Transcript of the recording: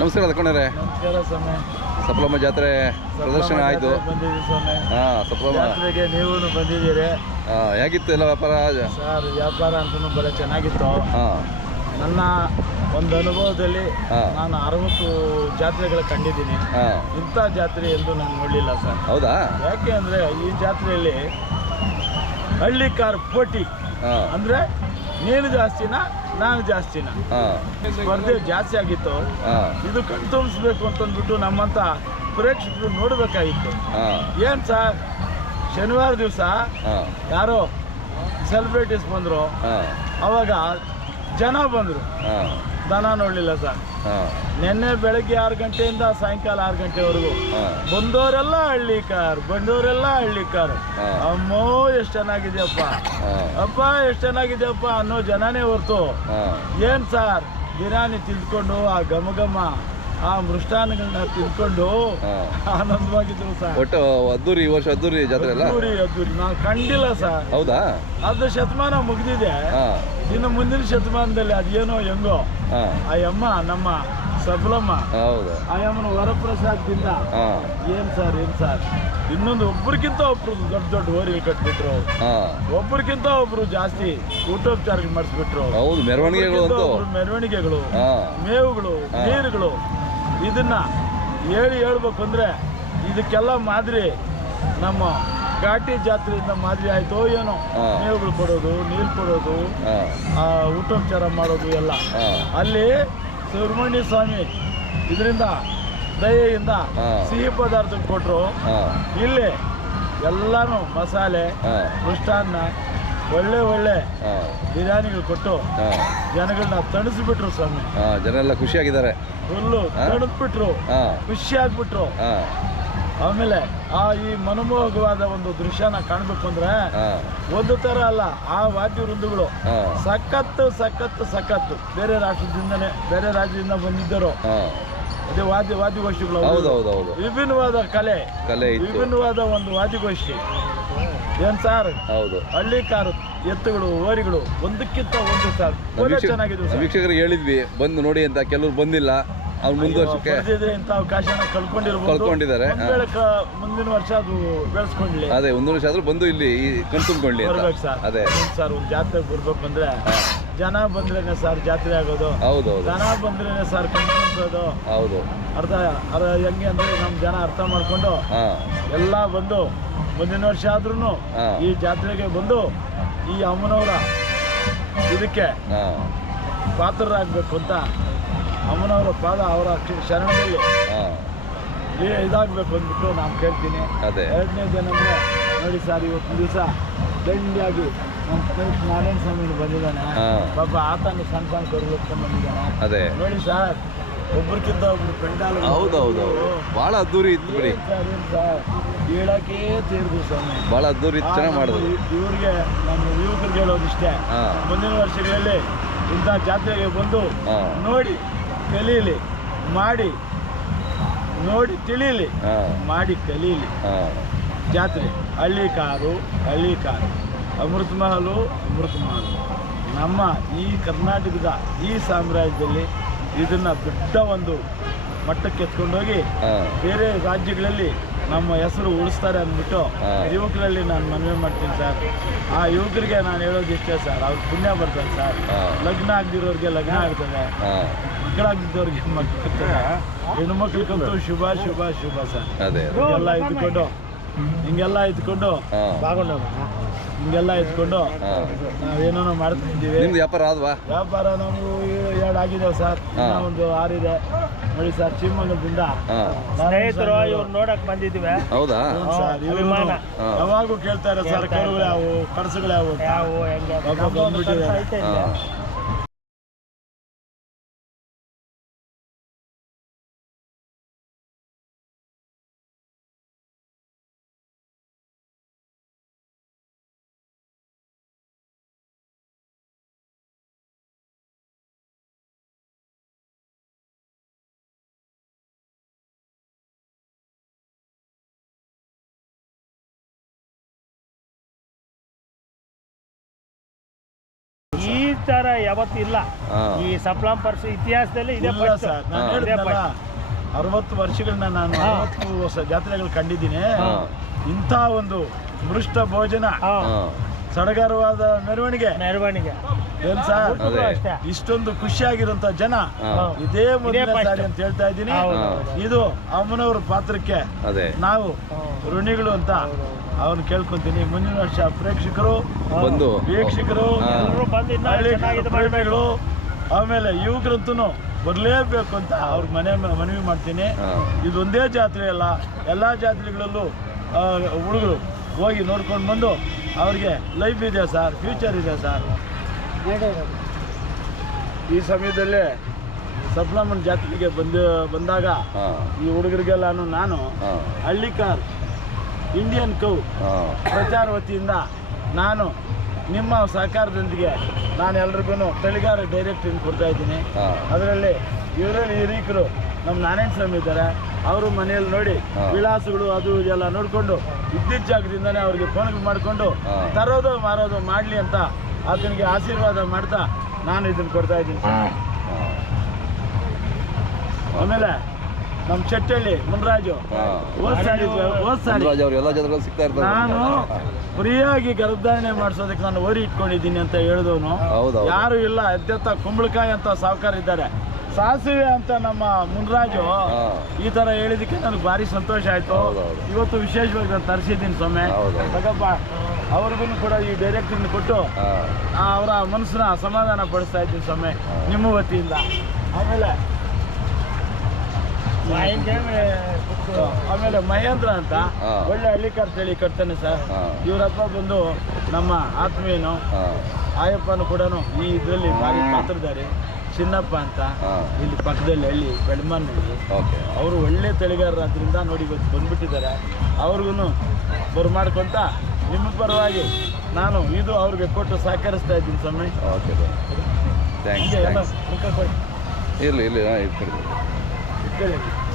ನಮಸ್ಕಾರ ಲಕ್ಕೊಂಡ್ರೆ ಸಪ್ಲಮ್ಮ ಜಾತ್ರೆ ಪ್ರದರ್ಶನ ಆಯಿತು. ಹಾಂ ಸಪ್ಲಮ್ಮ. ಜಾತ್ರೆಗೆ ನೀವು ಬಂದಿದ್ದೀರಿ. ಹಾಂ ಹೇಗಿತ್ತು ಎಲ್ಲ ವ್ಯಾಪಾರ? ಸರ್ ವ್ಯಾಪಾರ ಅಂತೂ ಬಹಳ ಚೆನ್ನಾಗಿತ್ತು. ಹಾಂ. ನನ್ನ ಒಂದು ಅನುಭವದಲ್ಲಿ ನಾನು ಅರವತ್ತು ಜಾತ್ರೆಗಳು ಕಂಡಿದ್ದೀನಿ. ಇಂಥ ಜಾತ್ರೆ ಎಂದು ನಾನು ನೋಡಲಿಲ್ಲ ಸರ್. ಹೌದಾ? ಯಾಕೆ ಅಂದರೆ ಈ ಜಾತ್ರೆಯಲ್ಲಿ ಹಳ್ಳಿ ಕಾರ್ ಪೋಟಿ ಅಂದರೆ ನೀನು ಜಾಸ್ತಿನಾ ನಾನು ಜಾಸ್ತಿನ. ಸ್ಪರ್ಧೆ ಜಾಸ್ತಿ ಆಗಿತ್ತು. ಇದು ಕಣ್ತುಂಬಿಸ್ಬೇಕು ಅಂತಂದ್ಬಿಟ್ಟು ನಮ್ಮಂತ ಪ್ರೇಕ್ಷಕರು ನೋಡಬೇಕಾಗಿತ್ತು. ಏನ್ ಸರ್? ಶನಿವಾರ ದಿವಸ ಯಾರೋ ಸೆಲೆಬ್ರಿಟೀಸ್ ಬಂದರು. ಅವಾಗ ಜನ ಬಂದರು. ದನ ನೋಡ್ಲಿಲ್ಲ ಸರ್. ನಿನ್ನೆ ಬೆಳಗ್ಗೆ ಆರು ಗಂಟೆಯಿಂದ ಸಾಯಂಕಾಲ ಆರು ಗಂಟೆವರೆಗೂ. ಬಂದವರೆಲ್ಲ ಹಳ್ಳಿ ಕಾರ್ ಬಂದವರೆಲ್ಲ ಹಳ್ಳಿ ಕಾರ್. ಅಮ್ಮೋ ಎಷ್ಟ್ ಚೆನ್ನಾಗಿದೆಯಪ್ಪ. ಅಪ್ಪ ಎಷ್ಟು ಚೆನ್ನಾಗಿದೆಯಪ್ಪ ಅನ್ನೋ ಜನನೇ ಹೊರ್ತು. ಏನ್ ಸರ್ ಬಿರಿಯಾನಿ ತಿಂದ್ಕೊಂಡು ಆ ಘಮ ಘಮ ಆ ಮೃಷ್ಟಾನ್ನಗಳನ್ನ ತಿಳ್ಕೊಂಡು ಆನಂದವಾಗಿದ್ರು ಸರ್. ಒಟ್ಟು ಅದ್ದೂರಿ ಈ ವರ್ಷ ಅದ್ದೂರಿ ಜಾತ್ರೆ ಅದ್ದೂರಿ ಅದ್ದೂರಿ. ನಾನು ಕಂಡಿಲ್ಲ ಸರ್. ಹೌದಾ? ಅದು ಶತಮಾನ ಮುಗ್ದಿದೆ. ಇನ್ನು ಮುಂದಿನ ಶತಮಾನದಲ್ಲಿ ಅದೇನೋ ಹೆಂಗೋ. ಆ ಅಮ್ಮ ನಮ್ಮ ಸಬಲಮ್ಮ. ಹೌದು. ಆ ವರಪ್ರಸಾದದಿಂದ. ಏನ್ ಸರ್ ಏನ್ ಸರ್? ಇನ್ನೊಂದು ಒಬ್ಬರಿಗಿಂತ ಒಬ್ರು ದೊಡ್ಡ ದೊಡ್ಡ ಓರಿಗಳು ಕಟ್ಬಿಟ್ರು. ಒಬ್ಬರಿಗಿಂತ ಒಬ್ರಿಗಿಂತ ಒಬ್ರು ಜಾಸ್ತಿ ಊಟೋಪಚಾರ ಮಾಡಿಸ್ಬಿಟ್ರು. ಹೌದು ಮೆರವಣಿಗೆಗಳು ಮೆರವಣಿಗೆಗಳು ಮೇವುಗಳು ನೀರುಗಳು. ಇದನ್ನ ಹೇಳಿ ಹೇಳ್ಬೇಕು ಅಂದ್ರೆ ಇದಕ್ಕೆಲ್ಲ ಮಾದರಿ ನಮ್ಮ ಘಾಟಿ ಜಾತ್ರೆಯಿಂದ ಮಾದರಿ ಆಯ್ತೋ ಏನೋ? ನೀರುಗಳು ಮೇವುಗಳು ಕೊಡೋದು ನೀರು ಕೊಡೋದು ಊಟೋಪಚಾರ ಮಾಡೋದು ಎಲ್ಲ. ಅಲ್ಲಿ ಸುಬ್ರಹ್ಮಣ್ಯ ಸ್ವಾಮಿ ಇದರಿಂದ ದಯೆಯಿಂದ. ಸಿಹಿ ಪದಾರ್ಥ ಕೊಟ್ಟರು ಇಲ್ಲಿ ಎಲ್ಲಾನು ಮಸಾಲೆ ಮೃಷ್ಟಾನ್ನ ಒಳ್ಳೆ ಒಳ್ಳೆ ಬಿರಿಯಾನಿಗಳು ಕೊಟ್ಟು ಜನಗಳನ್ನ ತಣಿಸ್ಬಿಟ್ರು ಸ್ವಾಮಿ. ಜನ ಎಲ್ಲ ಖುಷಿಯಾಗಿದ್ದಾರೆ. ಫುಲ್ಲು? ತಣಿಸ್ಬಿಟ್ರು. ಖುಷಿ ಆಗ್ಬಿಟ್ರು ಆಮೇಲೆ ಆ ಈ ಮನಮೋಹಕವಾದ ಒಂದು ದೃಶ್ಯನ ಕಾಣ್ಬೇಕು ಅಂದ್ರೆ ಒಂದು ತರ ಅಲ್ಲ ಆ ವಾದ್ಯ ವೃಂದಗಳು. ಸಖತ್ತು ಸಖತ್ತು ಸಖತ್ತು. ಬೇರೆ ರಾಷ್ಟ್ರದಿಂದನೇ ಬೇರೆ ರಾಜ್ಯದಿಂದ ಬಂದಿದ್ದರು. ಅದೇ ವಾದ್ಯ ವಾದ್ಯಗೋಷ್ಠಿಗಳು ಹೌದು ಹೌದು ಹೌದು. ವಿಭಿನ್ನವಾದ ಕಲೆ. ವಿಭಿನ್ನವಾದ ಒಂದು ವಾದ್ಯಗೋಷ್ಠಿ. ಏನ್ ಸಾರ್? ಹೌದು. ಹಳ್ಳಿ ಕಾರು ಎತ್ತುಗಳು ಓರಿಗಳು ಒಂದಕ್ಕಿಂತ ಒಂದು ಸಾರ್. ಚೆನ್ನಾಗಿದ್ವು ವೀಕ್ಷಕರಿಗೆ ಹೇಳಿದ್ವಿ ಬಂದು ನೋಡಿ ಅಂತ. ಕೆಲವರು ಬಂದಿಲ್ಲ. ಅವ್ರು ಮುಂದುವರ್ಸಕ್ಕೆ ಇಂಥ ಅವಕಾಶನ ಕಳ್ಕೊಂಡಿರ್ಬೋದು. ಕಳ್ಕೊಂಡಿದ್ದಾರೆ, ಒಂದ್ ವೇಳೆ ಕ- ಮುಂದಿನ ವರ್ಷ ಅದು ಬೆಳೆಸ್ಕೊಂಡ್ಲಿ ಅದೇ ಒಂದು ವರ್ಷ ಆದ್ರೂ ಬಂದು ಇಲ್ಲಿ ಈ ಕಣ್ ತುಂಬಿಕೊಳ್ಳಿ ಅಂತ. ಬರ್ಬೇಕು ಸರ್. ಅದೇ. ಸರ್ ಒಂದು ಜಾತ್ರೆ ಬರ್ಬೇಕು ಅಂದ್ರೆ ಜನ ಬಂದ್ರೇನೆ ಸರ್ ಜಾತ್ರೆ ಆಗೋದು. ಹೌದು ಹೌದು ಜನ ಬಂದ್ರೇನೆ ಸರ್ ಕಣ್ಕೊಂಡ್ಸೋದು ಹೌದು. ಅರ್ಥ ಅರ್ ಹೆಂಗೆ ಅಂದ್ರೆ ನಮ್ಮ ಜನ ಅರ್ಥ ಮಾಡ್ಕೊಂಡು ಎಲ್ಲಾ ಎಲ್ಲ ಬಂದು ಮುಂದಿನ ವರ್ಷ ಆದ್ರೂ ಹಾ. ಈ ಜಾತ್ರೆಗೆ ಬಂದು ಈ ಅಮ್ಮನವರ ಇದಕ್ಕೆ ಹಾಂ. ಪಾತ್ರರಾಗಬೇಕು ಅಂತ ಅಮ್ಮನವರ ಪಾದ ಅವರ ಶರಣದಲ್ಲಿ ಇದಾಗಬೇಕು ಅಂದ್ಬಿಟ್ಟು ನಾನು ಕೇಳ್ತೀನಿ. ಅದೇ. ಅಂದರೆ ನೋಡಿ ಸರ್ ಇವತ್ತು ದಿವಸ ದಂಡಿಯಾಗಿ ನಮ್ಮ ಸ್ನೇಹಿತ ನಾರಾಯಣ ಸ್ವಾಮಿ ಬಂದಿದ್ದಾನೆ. ಪಾಪ ಆತನ ಸಣ್ಣ ಸಣ್ಣ ಬಂದಿದ್ದಾನೆ. ಅದೇ. ನೋಡಿ ಸರ್ ಒಬ್ರಿಗಿಂತ ಒಬ್ರು ಪೆಂಡಾಲ್ ಹೌದು ಹೌದು. ಹೌದು ಭಾಳ ಅದ್ದೂರಿ ಇತ್ತು ಬಿಡಿ. ಸರ್ ಏನು ಸರ್? ಹೇಳಕ್ಕೆ ತೀರ್ದು ಸ್ವಾಮಿ. ಭಾಳ ಅದ್ದೂರಿ ಚೆನ್ನಾಗಿ ಮಾಡಿದ್ರು. ಇವ್ರಿಗೆ ನಮ್ಮ ಯುವಕರಿಗೆ ಹೇಳೋದಿಷ್ಟೇ. ಮುಂದಿನ ವರ್ಷಗಳಲ್ಲಿ ಇಂಥ ಜಾತ್ರೆಗೆ ಬಂದು ನೋಡಿ ಕಲೀಲಿ ಮಾಡಿ ನೋಡಿ ತಿಳಿಲಿ ಮಾಡಿ ಕಲೀಲಿ. ಜಾತ್ರೆ ಹಳ್ಳಿ ಕಾರು ಹಳ್ಳಿ ಕಾರು ಅಮೃತ ಮಹಲು ಅಮೃತ ಮಹಲು. ನಮ್ಮ ಈ ಕರ್ನಾಟಕದ ಈ ಸಾಮ್ರಾಜ್ಯದಲ್ಲಿ ಇದನ್ನು ದೊಡ್ಡ ಒಂದು ಮಟ್ಟಕ್ಕೆ ಎತ್ಕೊಂಡೋಗಿ ಬೇರೆ ರಾಜ್ಯಗಳಲ್ಲಿ ನಮ್ಮ ಹೆಸರು ಉಳಿಸ್ತಾರೆ ಅಂದ್ಬಿಟ್ಟು. ಯುವಕರಲ್ಲಿ ನಾನು ಮನವಿ ಮಾಡ್ತೀನಿ ಸರ್. ಆ ಯುವಕರಿಗೆ ನಾನು ಹೇಳೋದು ಇಷ್ಟೇ ಸರ್. ಅವ್ರ ಪುಣ್ಯ ಬರ್ತದೆ ಸರ್. ಲಗ್ನ ಆಗದಿರೋರಿಗೆ ಲಗ್ನ ಆಗ್ತದೆ. ಮಕ್ಕಳಾಗಿದ್ದವ್ರಿಗೆ ಮಕ್ಕಳು ಹೆಣ್ಮಕ್ಳಿಗಂತೂ ಶುಭ ಶುಭ ಶುಭ ಸರ್. ಎಲ್ಲ ಇದ್ಕೊಂಡು ಹಿಂಗೆಲ್ಲ ಇದ್ಕೊಂಡು ಹಿಂಗೆಲ್ಲ ಇದ್ಕೊಂಡು ನಾವೇನೋ ಮಾಡ್ತಾ ಇದ್ದೀವಿ ನಿಮ್ದು ವ್ಯಾಪಾರ ಅದ್ವಾ ವ್ಯಾಪಾರ ನಮ್ಗೆ ಎರಡು ಆಗಿದಾವೆ ಸರ್. ಒಂದು ಆರಿದೆ ನೋಡಿ ಸರ್ ಚಿಮ್ಮನ ಹಾಂ. ಸ್ನೇಹಿತರು ಇವ್ರು ನೋಡಕ್ ಬಂದಿದ್ವಿ ಹೌದಾ. ಯಾವಾಗೂ ಕೇಳ್ತಾರೆ ಸರ್ ಕರುಗಳು ಯಾವು ಕಡಸುಗಳು ಯಾವು ಯಾವು ಬಂದ್ಬಿಟ್ಟಿದ್ದಾರೆ. ಈ ಯಾವತ್ತೂ ಇಲ್ಲ ಈ ಸಪ್ಲಾಂ ಪರ್ಸ್ ಇತಿಹಾಸದಲ್ಲಿ ಇದೇ ಇಲ್ಲ first. ಸರ್ ನಾನು ಹಾ. ಇದೇ ಹೇಳಿದ್ನಲ್ಲ first. ಅರವತ್ತು ವರ್ಷಗಳನ್ನ ನಾನು ಹಾ. ಅರವತ್ತು ವರ್ಷ ಜಾತ್ರೆಗಳು ಕಂಡಿದ್ದೀನಿ ಹಾ. ಇಂಥ ಒಂದು ಮೃಷ್ಟ ಭೋಜನ ಹಾ. ಸಡಗರವಾದ ಮೆರವಣಿಗೆ ಮೆರವಣಿಗೆ ಏನ್ ಸರ್ ಊಟಕ್ಕೂ ಅದೇ. ಅಷ್ಟೇ ಇಷ್ಟೊಂದು ಖುಷಿಯಾಗಿರುವಂತ ಜನ. ಇದೇ ಮೊದಲನೇ first. ಸಾರಿ ಅಂತ ಹೇಳ್ತಾ ಇದ್ದೀನಿ ಹೌದು. ಇದು ಅಮ್ಮನವ್ರ ಪಾತ್ರಕ್ಕೆ ಅದೇ ನಾವು ಋಣಿಗಳು ಅಂತ ಅವನು ಕೇಳ್ಕೊಂತೀನಿ. ಮುಂದಿನ ವರ್ಷ ಪ್ರೇಕ್ಷಕರು ಬಂದು. ವೀಕ್ಷಕರು. ಎಲ್ಲರೂ ಬಂದು ಇನ್ನೂ ಹಳ್ಳಿ ಚೆನ್ನಾಗಿ ಇದು ಮಾಡಬೇಕು. ಪ್ರೇಮಿಗಳು ಆಮೇಲೆ ಯುವಕರಂತೂ ಬರಲೇಬೇಕು ಅಂತ ಅವ್ರ ಮನೆ ಮನವಿ ಮಾಡ್ತೀನಿ. ಇದೊಂದೇ ಜಾತ್ರೆ ಅಲ್ಲ ಎಲ್ಲ ಜಾತ್ರೆಗಳಲ್ಲೂ ಹುಡುಗರು ಹೋಗಿ ನೋಡ್ಕೊಂಡು ಬಂದು ಅವ್ರಿಗೆ ಲೈಫ್ ಇದೆ ಸರ್ ಫ್ಯೂಚರ್ ಇದೆ ಸರ್. ಈ ಸಮಯದಲ್ಲಿ ಸಪ್ಲಮನ್ ಜಾತ್ರೆಗೆ ಬಂದ ಬಂದಾಗ ಈ ಹುಡುಗರಿಗೆಲ್ಲಾನು ನಾನು ಹಳ್ಳಿಕಾರ್ ಹಳ್ಳಿ ಕಾರ್ ಇಂಡಿಯನ್ ಕೌ ಪ್ರಚಾರ ವತಿಯಿಂದ ನಾನು ನಿಮ್ಮ ಸಹಕಾರದೊಂದಿಗೆ ನಾನು ಎಲ್ರಿಗೂ ತಳಿಗಾರ ಡೈರೆಕ್ಟ್ ಕೊಡ್ತಾ ಇದ್ದೀನಿ ಅದರಲ್ಲಿ ಇವರಲ್ಲಿ ಹಿರೀಕರು ನಮ್ಮ ನಾರಾಯಣ ಸ್ವಾಮಿ ಇದ್ದಾರೆ ಅವರು ಮನೆಯಲ್ಲಿ ನೋಡಿ. ವಿಳಾಸಗಳು ಅದು ಇದೆಲ್ಲ ನೋಡಿಕೊಂಡು ವಿದ್ಯುತ್ ಜಾಗದಿಂದನೇ ಅವ್ರಿಗೆ ಫೋನ್ ಮಾಡಿಕೊಂಡು. ತರೋದು ಮಾರೋದು ಮಾಡಲಿ ಅಂತ ಆತನಿಗೆ ಆಶೀರ್ವಾದ ಮಾಡ್ತಾ ನಾನು ಇದನ್ನು ಕೊಡ್ತಾ ಇದ್ದೀನಿ. ಆಮೇಲೆ ನಮ್ಮ ಚಟ್ಟಳ್ಳಿ ಮುನ್ರಾಜು. ಹಾಂ. ಓದ್ಸಾಡಿ ಸಾರಿ ಹೋದ್ ಸಾರಿ. ರಾಜ್ ಅವ್ರು ಎಲ್ಲ ಜಾತ್ರೆಗಳು ಸಿಗ್ತಾ ಇರ್ತಾರೆ. ನಾನು ಫ್ರೀಯಾಗಿ ಗರ್ಭಧಾರಣೆ ಮಾಡಿಸೋದಕ್ಕೆ ನಾನು ಓರಿ ಇಟ್ಕೊಂಡಿದ್ದೀನಿ ಅಂತ ಹೇಳಿದವನು. ಯಾರು ಇಲ್ಲ ಅತ್ಯಂತ ಕುಂಬಳಕಾಯಿ ಅಂತ ಸಾವುಕಾರ ಇದ್ದಾರೆ. ಸಾಸಿವೆ ಅಂತ ನಮ್ಮ ಮುನ್ರಾಜು ಈ ತರ ಹೇಳಿದಕ್ಕೆ ನನಗೆ ಭಾರಿ ಸಂತೋಷ ಆಯ್ತು. ಇವತ್ತು ವಿಶೇಷವಾಗಿ ನಾನು ತರಿಸಿದ್ದೀನಿ ಸೊಮ್ಮೆ. ತಗಪ್ಪ ಅವ್ರಿಗೂ ಕೂಡ ಈ ಡೈರೆಕ್ಟಿಂಗ್ ಕೊಟ್ಟು ಅವರ ಮನಸ್ಸನ್ನ ಸಮಾಧಾನ ಪಡಿಸ್ತಾ ಇದ್ದೀನಿ ಸೊಮ್ಮೆ ನಿಮ್ಮ ವತಿಯಿಂದ. ಆಮೇಲೆ ಆಮೇಲೆ ಮಹೇಂದ್ರ ಅಂತ ಒಳ್ಳೆ ಒಳ್ಳೆ ಹಳ್ಳಿಕಾರ್ ಹೇಳಿ ಕಟ್ತಾನೆ ಸರ್. ಇವರಪ್ಪ ಬಂದು ನಮ್ಮ ಆತ್ಮೀಯನು ಆಯಪ್ಪನು ಕೂಡ ಈ ಇದರಲ್ಲಿ ಭಾರಿ ಪಾತ್ರದಾರಿ ಚಿನ್ನಪ್ಪ ಅಂತ ಇಲ್ಲಿ ಪಕ್ಕದಲ್ಲಿ ಹಳ್ಳಿ ಬೆಳಮನ್ನಲ್ಲಿ ಓಕೆ. ಅವರು ಒಳ್ಳೆ ತಳಿಗಾರರಾದ್ರಿಂದ ನೋಡಿ ಇವತ್ತು ಬಂದ್ಬಿಟ್ಟಿದ್ದಾರೆ. ಅವ್ರಿಗೂ ಬರಮಾಡ್ಕೊಂತ ನಿಮ್ಮ ಪರವಾಗಿ ನಾನು ಇದು ಅವ್ರಿಗೆ ಕೊಟ್ಟು ಸಹಕರಿಸ್ತಾ ಇದ್ದೀನಿ ಸ್ವಾಮಿ. ಓಕೆ. ಇರಲಿ ಇರಲಿ. Good.